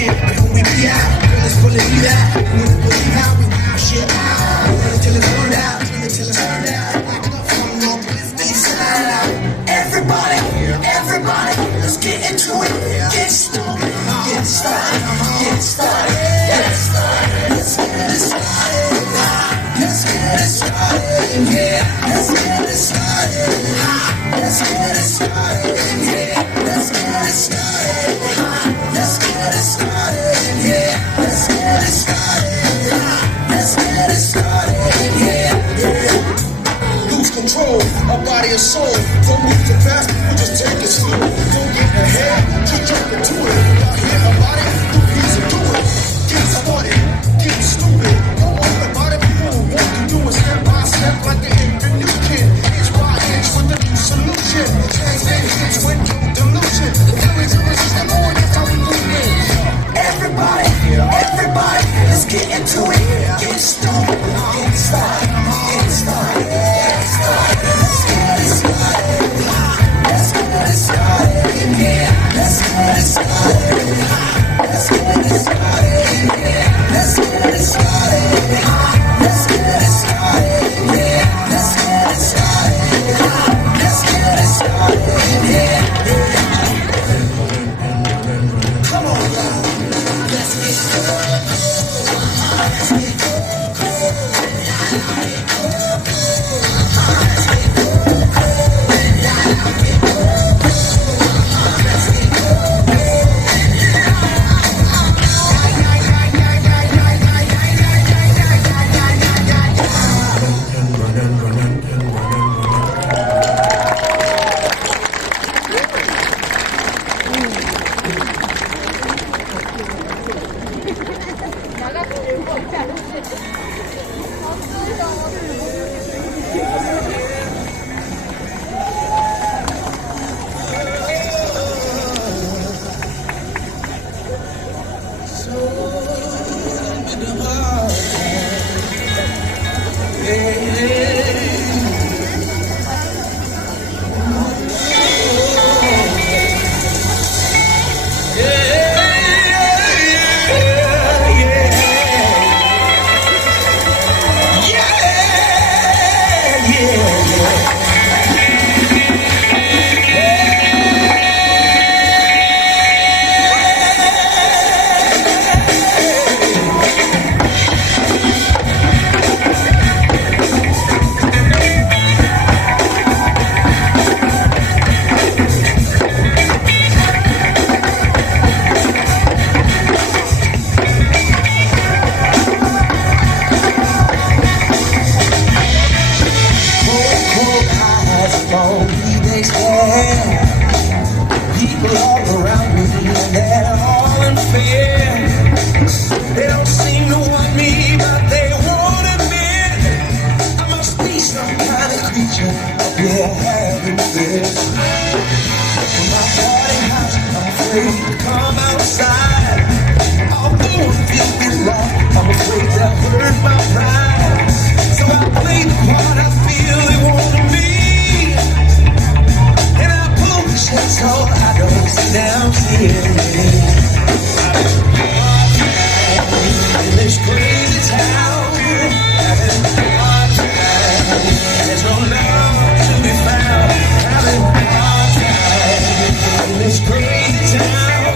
shit. When we be out, girl, it's pulling me out. We don't believe how we wow shit out. Till it's turned out, till it's turned out. Like the fun North East Side. Everybody, everybody, let's get into it. Get started, get started, get started, get started. Let's get it started. Let's get it started. Yeah, let's get it started. Let's get it started. Yeah, let's get it started. Let's get it started. Yeah, let's get it started. Let's get it started. Yeah, yeah. Lose control of body and soul. Don't move too fast, we just take it slow. Don't get ahead, just jump into it. Got hit a body, do easy do it. Get started, get stupid. Don't worry about it, people want to do it step by step like the infinite kid. Inch by inch with the new solution. Change things with new delusion. Feelings of resistance, knowing it's how we move it. Everybody, everybody, let's get into it. Get started, get started, get started, get started. Let's get it started. Let's get it started. Yeah, let's get it started. Let's get it started. Yeah, let's get it started. Let's get it started. Yeah, let's get it started. Let's get it started. Yeah, come on, let's get started. People all around me, they're all unfair. They don't seem to want me, but they won't admit I must be some kind of creature up here having this. From my boarding house, I'm afraid to come outside. Although I feel beloved, I'm afraid to hurt my pride. So I play the part I feel they want me. So I don't sit down here in this crazy town, having a hard time. There's no love to be found, having a hard time in this crazy town.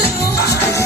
Everybody,